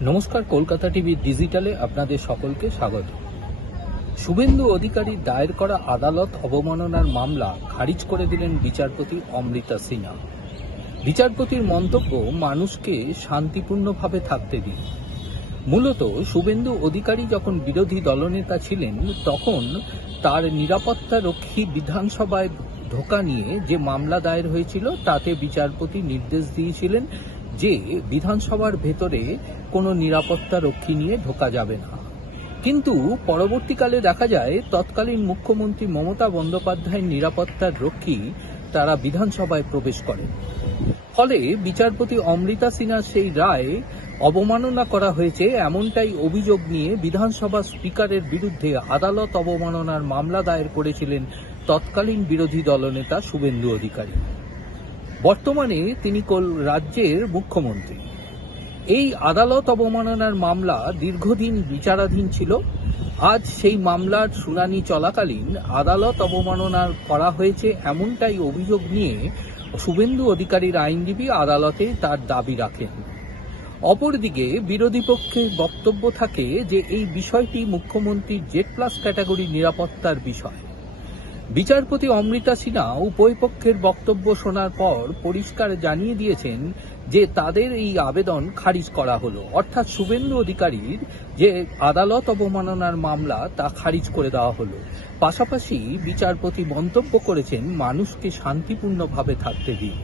নমস্কার, কলকাতা টিভি ডিজিটালে আপনাদের সকলকে স্বাগত। শুভেন্দু অধিকারীর দায়ের করা আদালত অবমাননার মামলা খারিজ করে দিলেন বিচারপতি অমৃতা সিনহা। বিচারপতির মন্তব্য, মানুষকে শান্তিপূর্ণভাবে থাকতে দিন। মূলত শুভেন্দু অধিকারী যখন বিরোধী দলনেতা ছিলেন, তখন তার নিরাপত্তা রক্ষী বিধানসভায় ঢোকা নিয়ে যে মামলা দায়ের হয়েছিল, তাতে বিচারপতি নির্দেশ দিয়েছিলেন যে বিধানসভার ভেতরে কোনো নিরাপত্তা রক্ষী নিয়ে ঢোকা যাবে না। কিন্তু পরবর্তীকালে দেখা যায় তৎকালীন মুখ্যমন্ত্রী মমতা বন্দ্যোপাধ্যায়ের নিরাপত্তার রক্ষী তারা বিধানসভায় প্রবেশ করেন। ফলে বিচারপতি অমৃতা সিনহার সেই রায় অবমাননা করা হয়েছে এমনটাই অভিযোগ নিয়ে বিধানসভা স্পিকারের বিরুদ্ধে আদালত অবমাননার মামলা দায়ের করেছিলেন তৎকালীন বিরোধী দলনেতা শুভেন্দু অধিকারী। বর্তমানে তিনি রাজ্যের মুখ্যমন্ত্রী। এই আদালত অবমাননার মামলা দীর্ঘদিন বিচারাধীন ছিল। আজ সেই মামলার শুনানি চলাকালীন আদালত অবমাননা করা হয়েছে এমনটাই অভিযোগ নিয়ে শুভেন্দু অধিকারীর আইনজীবী আদালতে তার দাবি রাখেন। অপরদিকে বিরোধী পক্ষের বক্তব্য থাকে যে এই বিষয়টি মুখ্যমন্ত্রীর জেড প্লাস ক্যাটাগরি নিরাপত্তার বিষয়। বিচারপতি অমৃতা সিনহা উভয়পক্ষের বক্তব্য শোনার পর পরিষ্কার জানিয়ে দিয়েছেন যে তাদের এই আবেদন খারিজ করা হলো, অর্থাৎ শুভেন্দু অধিকারীর যে আদালত অবমাননার মামলা তা খারিজ করে দেওয়া হলো। পাশাপাশি বিচারপতি মন্তব্য করেছেন, মানুষকে শান্তিপূর্ণভাবে থাকতে দিন।